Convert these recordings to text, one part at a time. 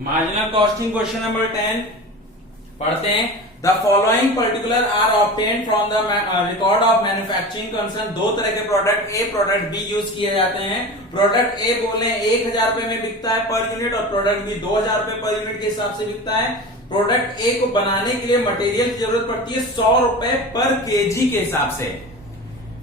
Marginal costing question number 10 पढ़ते हैं। The following particular are obtain from the record of manufacturing concern. दो तरह के product A product B use किए जाते हैं। प्रोडक्ट ए बोले 1000 रुपए में बिकता है पर यूनिट और प्रोडक्ट बी 2000 रुपए पर यूनिट के हिसाब से बिकता है। प्रोडक्ट ए को बनाने के लिए मटेरियल की जरूरत पड़ती है 100 रुपए पर केजी के हिसाब से।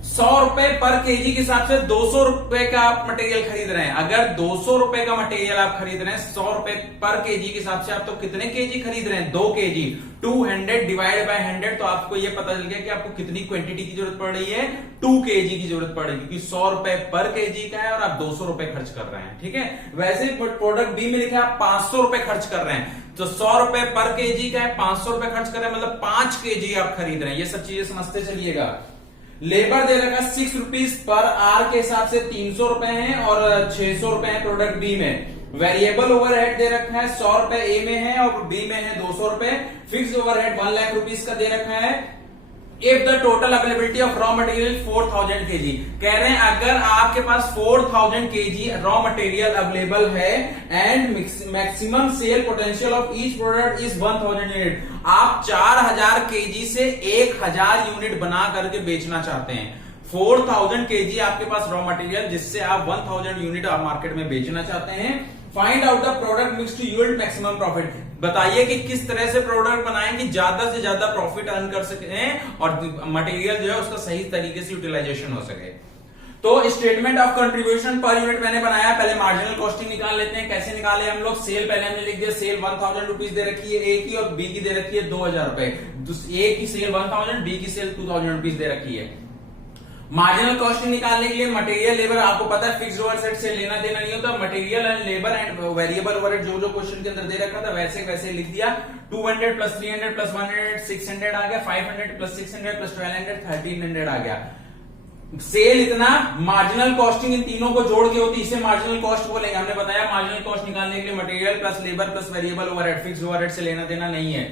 100 रुपए पर केजी के हिसाब से 200 रुपए का आप मटेरियल खरीद रहे हैं। अगर 200 रुपए का मटेरियल आप खरीद रहे हैं 100 रुपए पर केजी के हिसाब से, आप तो कितने केजी खरीद रहे हैं? 2 केजी। 200 डिवाइड बाय 100 तो आपको ये पता चल गया कि आपको कितनी क्वांटिटी की जरूरत पड़ रही है? 2 केजी की जरूरत पड़ेगी, क्योंकि 100 रुपए पर केजी का है और आप 200 रुपए खर्च कर रहे हैं। ठीक है, वैसे प्रोडक्ट बी में लिखा है आप 500 रुपए खर्च कर रहे हैं, तो 100 रुपए पर केजी का है, 500 रुपए खर्च कर रहे हैं, मतलब 5 केजी आप खरीद रहे हैं। ये सब चीजें समझते चलिएगा। लेबर दे रखा 6 रुपीज पर आर के हिसाब से 300 रुपए है और 600 रुपए है प्रोडक्ट बी में। वेरिएबल ओवरहेड दे रखा है 100 रुपए ए में है और बी में है 200 रुपए। फिक्स ओवरहेड 1 लाख रुपीज का दे रखा है। If the total availability of raw material 4000 KG, कह रहे हैं अगर आपके पास 4000 केजी रॉ मटेरियल अवेलेबल है and maximum sale potential of each product is 1000 unit, आप 4000 केजी से 1000 यूनिट बना करके बेचना चाहते हैं। 4000 केजी आपके पास रॉ मटेरियल जिससे आप 1000 यूनिट आप मार्केट में बेचना चाहते हैं। Find out the product mix to yield maximum profit, बताइए कि किस तरह से प्रोडक्ट बनाएं कि ज्यादा से ज्यादा प्रॉफिट अर्न कर सकें और मटेरियल जो है उसका सही तरीके से यूटिलाइजेशन हो सके। तो statement of contribution per unit मैंने बनाया। पहले मार्जिनल कॉस्टिंग निकाल लेते हैं। कैसे निकाले हम लोग? सेल पहले हमने लिख दिया, सेल 1000 रुपीज दे रखी है ए की और बी की दे रखी है 2000 रुपए। ए की सेल 1000, बी की सेल 2000 रुपीज दे रखी है। मार्जिनल कॉस्टिंग निकालने के लिए मटेरियल लेबर, आपको पता है फिक्स्ड ओवरहेड से लेना देना नहीं होता। Material and labour and variable overhead जो जो क्वेश्चन के अंदर दे रखा था वैसे वैसे लिख दिया। 200 प्लस 300 प्लस 100 600 आ गया। 500 प्लस 600 प्लस 1200 1300 आ गया। सेल इतना, मार्जिनल कॉस्टिंग इन तीनों को जोड़ के होती है, इसे मार्जिनल कॉस्ट बोलेंगे। हमने बताया मार्जिनल कॉस्ट निकालने के लिए material plus labour plus variable overhead, fixed overhead से लेना देना नहीं है।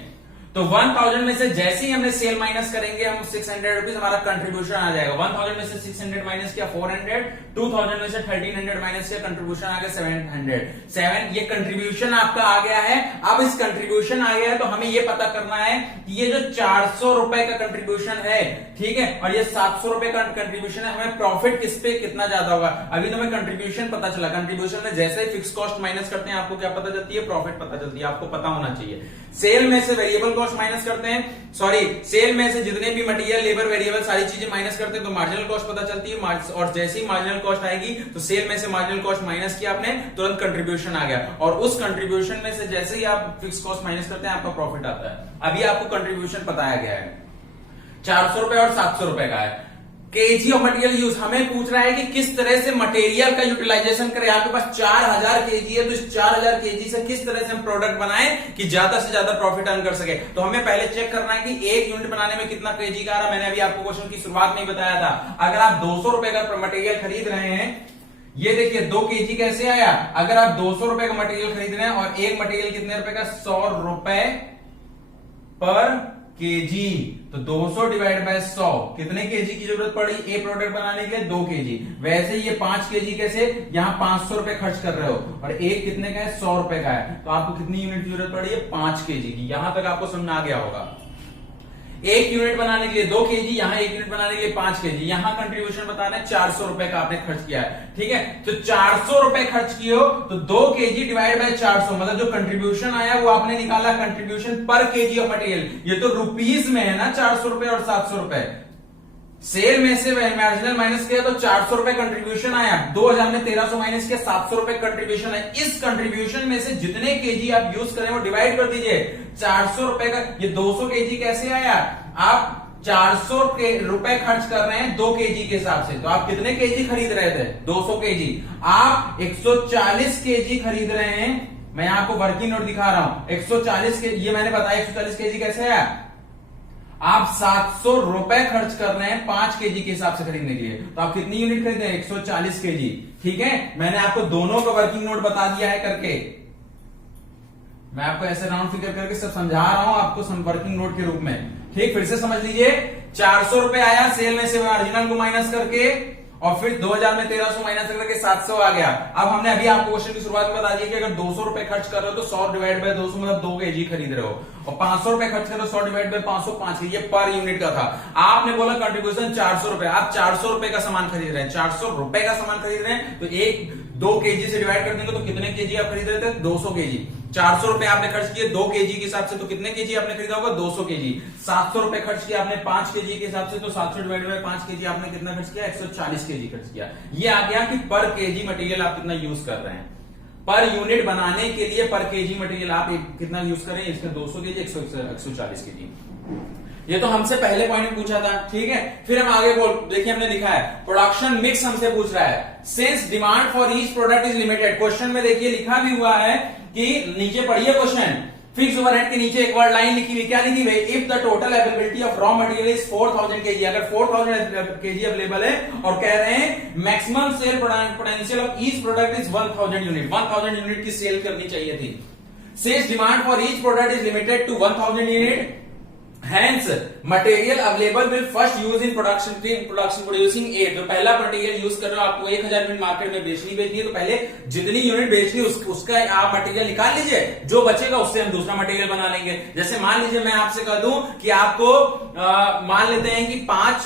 तो 1000 में से जैसे ही हमने सेल माइनस करेंगे हम 600 रुपीज हमारा कंट्रीब्यूशन आ जाएगा। 1000 में से 600 माइनस किया 400, 2000 में से 1300 माइनस किया कंट्रीब्यूशन आ गया 700। ये कंट्रीब्यूशन आपका आ गया है। अब इस कंट्रीब्यूशन आ गया है तो हमें ये पता करना है कि ये जो 400 रुपए का कंट्रीब्यूशन है, ठीक है, और ये 700 रुपए का कंट्रीब्यूशन है, हमें प्रॉफिट किस पे कितना ज्यादा होगा? अभी तो हमें कंट्रीब्यूशन पता चला। कंट्रीब्यूशन में जैसे ही फिक्स कॉस्ट माइनस करते हैं आपको क्या पता चलती है? प्रॉफिट पता चलती है। आपको पता होना चाहिए। सेल में से वेरिएबल कॉस्ट माइनस करते हैं, सॉरी सेल में से जितने भी मटेरियल लेबर वेरिएबल सारी चीजें माइनस करते हैं तो मार्जिनल कॉस्ट पता चलती है। और जैसे ही मार्जिनल कॉस्ट आएगी तो सेल में से मार्जिनल कॉस्ट माइनस किया आपने, तुरंत कंट्रीब्यूशन आ गया। और उस कंट्रीब्यूशन में से जैसे ही आप फिक्स कॉस्ट माइनस करते हैं आपका प्रॉफिट आता है। अभी आपको कंट्रीब्यूशन बताया गया है 400 रुपए और 700 रुपए का है। केजी ऑफ मटेरियल यूज, हमें पूछ रहा है कि किस तरह से मटेरियल का यूटिलाइजेशन करें। आपके पास 4000 केजी है तो इस 4000 केजी से किस तरह से हम प्रोडक्ट बनाएं कि ज्यादा से ज्यादा प्रॉफिट अर्न कर सके। तो हमें पहले चेक करना है कि एक यूनिट बनाने में कितना केजी का आ रहा है। मैंने अभी आपको क्वेश्चन की शुरुआत में ही बताया था। अगर आप 200 रुपए का मटेरियल खरीद रहे हैं, ये देखिए 2 केजी कैसे आया। अगर आप 200 रुपए का मटेरियल खरीद रहे हैं और एक मटेरियल कितने रुपए का? 100 रुपए पर केजी, तो 200 डिवाइड बाय 100 कितने केजी की जरूरत पड़ी? ए प्रोडक्ट बनाने के लिए 2 केजी। वैसे ये 5 केजी कैसे? यहाँ 500 रुपए खर्च कर रहे हो और एक कितने का है? 100 रुपए का है, तो आपको कितनी यूनिट की जरूरत पड़ी है? 5 केजी की। यहां तक आपको समझ आ गया होगा। एक यूनिट बनाने के लिए 2 केजी, यहाँ एक यूनिट बनाने के लिए 5 केजी। यहाँ कंट्रीब्यूशन बता रहे हैं 400 रुपए का आपने खर्च किया है, ठीक है। तो 400 रुपए खर्च किए हो तो 2 केजी डिवाइड बाय 400, मतलब जो कंट्रीब्यूशन आया वो आपने निकाला कंट्रीब्यूशन पर केजी ऑफ मटेरियल। ये तो रुपीज में है ना, 400 रुपए और 700 रुपए। सेल में से मार्जिनल माइनस किया तो 400 रुपए कंट्रीब्यूशन आया, 2000 में 1300 माइनस किया 700 रुपए कंट्रीब्यूशन है। इस कंट्रीब्यूशन में से जितने केजी आप यूज करें वो डिवाइड कर दीजिए 400 रुपए का। ये 200 केजी कैसे आया? आप 400 रुपए खर्च कर रहे हैं 2 केजी के हिसाब से, तो आप कितने केजी खरीद रहे थे? 200 केजी। आप 140 केजी खरीद रहे हैं। मैं आपको वर्किंग नोट दिखा रहा हूं। 140 के, ये मैंने बताया 140 केजी कैसे आया। आप 700 रुपए खर्च कर रहे हैं 5 केजी के हिसाब से खरीदने के लिए, तो आप कितनी यूनिट खरीदे? 140 केजी, ठीक है। मैंने आपको दोनों का वर्किंग नोट बता दिया है करके। मैं आपको ऐसे राउंड फिगर करके सब समझा रहा हूं आपको वर्किंग नोट के रूप में, ठीक। फिर से समझ लीजिए, 400 रुपए आया सेल में से मार्जिनल को माइनस करके और फिर 2000 में 1300 माइनस करके 700 आ गया। अब हमने अभी आपको क्वेश्चन की शुरुआत में बता दिया कि अगर 200 रुपए खर्च कर रहे हो तो 100 डिवाइड बाय 200 मतलब 2 केजी खरीद रहे हो, और 500 रुपए खर्च कर रहे हो 100 डिवाइड बाय 500 5 केजी, ये पर यूनिट का था। आपने बोला कंट्रीब्यूशन 400 रुपए, आप 400 रुपए का सामान खरीद रहे हैं, 400 रुपए का सामान खरीद रहे हैं, तो 2 केजी से डिवाइड कर देंगे तो कितने केजी आप खरीद रहे थे? 200 केजी। 400 रुपए आपने खर्च किए 2 केजी के हिसाब से, तो कितने केजी आपने खरीदा होगा? 200 केजी। 700 रुपए खर्च किया आपने 5 केजी के हिसाब से, तो 700 डिवाइड बाय 5 केजी आपने कितना खर्च किया? 140 केजी खर्च किया। ये आ गया कि पर केजी मटेरियल आप कितना यूज कर रहे हैं। पर यूनिट बनाने के लिए पर केजी मटेरियल आप कितना यूज करें? इसका 200 केजी 140 केजी। ये तो हमसे पहले पॉइंट में पूछा था, ठीक है। फिर हम आगे बोल, देखिए हमने लिखा है प्रोडक्शन मिक्स हमसे पूछ रहा है। Since demand for each product is limited, question में देखिए लिखा भी हुआ है कि नीचे पढ़िए क्वेश्चन, फिक्स ओवरहेड के नीचे एक और लाइन लिखी हुई, क्या लिखी हुई? If the total availability of raw material is 4000 KG, अगर 4000 केजी अवेलेबल है और कह रहे हैं maximum sale potential of each product is 1000 unit, 1000 unit की सेल करनी चाहिए थी। Since demand for each product is limited to 1000 unit, Hence, material available will first use in production producing A। तो पहला मटेरियल यूज कर रहे हो, आपको 1000 यूनिट मार्केट में बेचनी है, तो पहले जितनी यूनिट बेचनी उसका आप मटेरियल निकाल लीजिए, जो बचेगा उससे हम दूसरा मटेरियल बना लेंगे। जैसे मान लीजिए मैं आपसे कह दूं कि आपको मान लेते हैं कि 5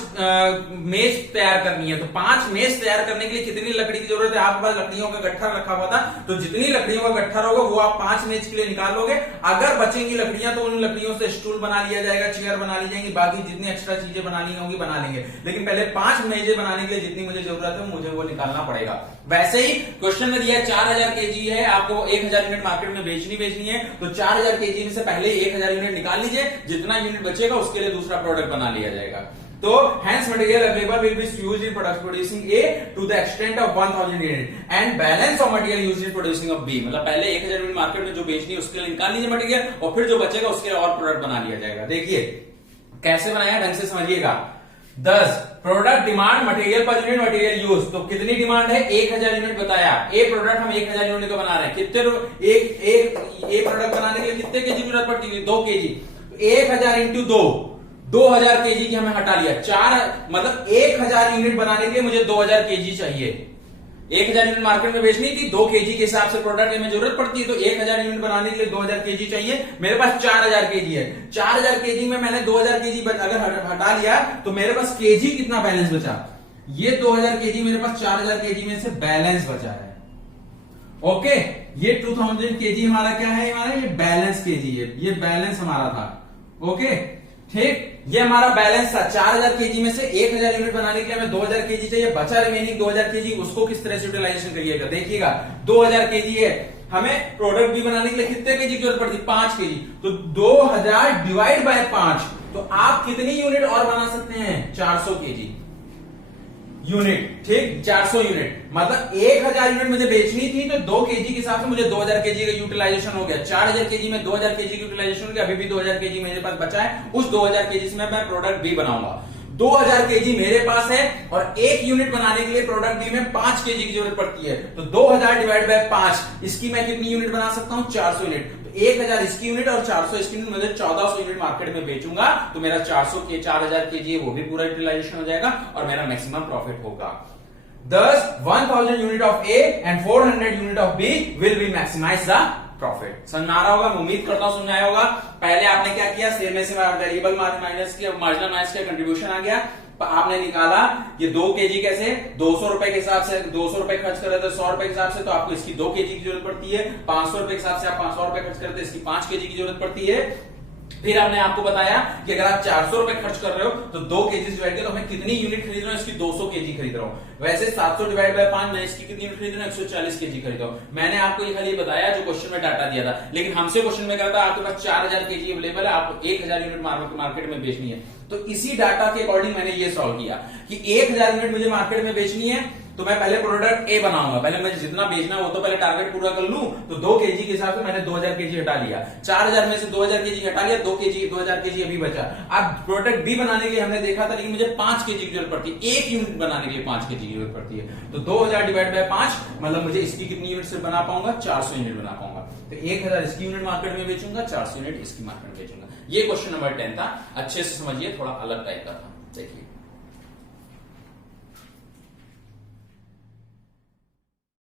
मेज तैयार करनी है, तो 5 मेज तैयार करने के लिए कितनी लकड़ी की जरूरत है? आपके पास लकड़ियों का गट्ठा रखा हुआ था, तो जितनी लकड़ियों का गट्ठा होगा वो आप 5 मेज के लिए निकाल लोगे। अगर बचेंगी लकड़ियां तो उन लकड़ियों से स्टूल बना लिया जाएगा, चेयर बना ली जाएंगी, बाकी जितनी एक्स्ट्रा चीजें बनानी होंगी बना लेंगे। लेकिन पहले 5 मेजें बनाने के लिए जितनी मुझे जरूरत है मुझे वो निकालना पड़ेगा। वैसे ही क्वेश्चन में दिया 4000 केजी है, आपको 1000 यूनिट मार्केट में बेचनी है, तो 4000 केजी में से पहले 1000 यूनिट निकाल लीजिए, जितना यूनिट बचेगा उसके लिए दूसरा प्रोडक्ट बना लिया जाएगा। तो hence material available will be used in producing A to the extent of 1000 unit and balance of material used in producing of B। मतलब पहले 1000 यूनिट मार्केट में जो बेचनी है उसके लिए निकाल लीजिए मटेरियल, और फिर जो बचेगा उसके लिए और प्रोडक्ट बना लिया जाएगा। देखिए कैसे बनाया, ढंग से समझिएगा। 10 product demand material per unit material use, तो कितनी डिमांड है? 1000 यूनिट बताया। ए प्रोडक्ट हम 1000 यूनिट का बना रहे हैं, कितने एक प्रोडक्ट बनाने के लिए कितने केजी की जरूरत पड़ती है? 2 केजी। 1000 इंटू 2, 2000 केजी की हमें हटा लिया, 4 मतलब 1000 यूनिट बनाने के लिए मुझे 2000 केजी चाहिए। 1000 यूनिट मार्केट में बेचनी थी, 2 केजी के हिसाब से प्रोडक्ट में जरूरत पड़ती है, तो 1000 यूनिट बनाने के लिए 2000 केजी चाहिए। मेरे पास 4000 केजी है, 4000 केजी में मैंने 2000 केजी अगर हटा लिया तो मेरे पास केजी कितना बैलेंस बचा? ये 2000 केजी मेरे पास 4000 केजी में से बैलेंस बचा है। ओके, ये 2000 केजी हमारा क्या है? हमारा ये बैलेंस केजी है, ये बैलेंस हमारा था। ओके ठीक, ये हमारा बैलेंस था। 4000 केजी में से 1000 यूनिट बनाने के लिए हमें 2000 केजी चाहिए, बचा रिमेनिंग 2000 केजी, उसको किस तरह से यूटिलाइजेशन करिएगा? देखिएगा 2000 केजी है, हमें प्रोडक्ट भी बनाने के लिए कितने केजी की जरूरत पड़ती? 5 केजी। तो 2000 डिवाइड बाय 5, तो आप कितनी यूनिट और बना सकते हैं? 400 केजी यूनिट, ठीक, 400 यूनिट मतलब 1000 यूनिट मुझे बेचनी थी, तो 2 केजी के हिसाब से मुझे 2000 केजी का यूटिलाइजेशन हो गया। 4000 केजी में 2000 केजी की यूटिलाइजेशन हो गया, अभी भी 2000 केजी मेरे पास बचा है, उस 2000 केजी से मैं प्रोडक्ट भी बनाऊंगा। 2000 केजी मेरे पास है और 1 यूनिट बनाने के लिए प्रोडक्ट बी में 5 केजी की जरूरत पड़ती है, तो 2000 डिवाइड बाय 5, इसकी मैं कितनी यूनिट बना सकता हूं? 400 यूनिट। 1000 इसकी यूनिट और 400 इसकी यूनिट, मुझे 1400 यूनिट मार्केट में बेचूंगा, तो मेरा 4000 केजी है वो भी पूरा यूटिलाइजेशन हो जाएगा और मेरा मैक्सिमम प्रॉफिट होगा। Thus 1000 unit of A and 400 unit of B will be maximize the profit। समझ आ रहा होगा, मैं उम्मीद करता हूं समझाया होगा। पहले आपने क्या किया? सेल में से वेरिएबल माइनस किया, मार्जिनल माइनस किया, कंट्रीब्यूशन आ गया, आपने निकाला ये 2 केजी कैसे? 200 रुपए के हिसाब से 200 रुपए खर्च कर रहे थे 100 रुपए के हिसाब से, तो आपको इसकी 2 केजी की जरूरत पड़ती है। 500 रुपए के हिसाब से आप 500 रुपए खर्च करते, इसकी 5 केजी की जरूरत पड़ती है। फिर हमने आपको बताया कि अगर आप 400 रुपए खर्च कर रहे हो तो 2 केजी डिवाइड किया, तो हमें कितनी यूनिट खरीद रहा हूं? इसकी 200 केजी खरीद रहा हूं। वैसे 700 डिवाइड बाय 5, मैं इसकी कितनी यूनिट खरीद रहा हूं? 140 केजी खरीद रहा हूं। मैंने आपको ये खाली बताया जो क्वेश्चन में डाटा दिया था, लेकिन हमसे क्वेश्चन में कहता है आपके पास 4000 केजी अवेलेबल है, आपको 1000 यूनिट मार्केट में बेचनी है, तो इसी डाटा के अकॉर्डिंग मैंने ये सॉल्व किया कि 1000 यूनिट मुझे मार्केट में बेचनी है, तो मैं पहले प्रोडक्ट ए बनाऊंगा, पहले मुझे जितना बेचना हो तो पहले टारगेट पूरा कर लूं, तो 2 केजी के हिसाब से मैंने 2000 केजी हटा लिया, 4000 में से 2000 केजी हटा लिया, 2000 केजी अभी बचा। अब प्रोडक्ट बी बनाने के लिए हमने देखा था, लेकिन मुझे 5 केजी की जरूरत पड़ती है, 1 यूनिट बनाने के लिए 5 केजी की जरूरत पड़ती है, तो 2000 डिवाइड बाय 5 मतलब मुझे इसकी कितनी यूनिट से बना पाऊंगा? 400 यूनिट बना पाऊंगा। तो 1000 इसकी यूनिट मार्केट में बेचूंगा, 400 यूनिट इसकी मार्केट में बेचूंगा। ये क्वेश्चन नंबर 10 था, अच्छे से समझिए, थोड़ा अलग टाइप का था। देखिए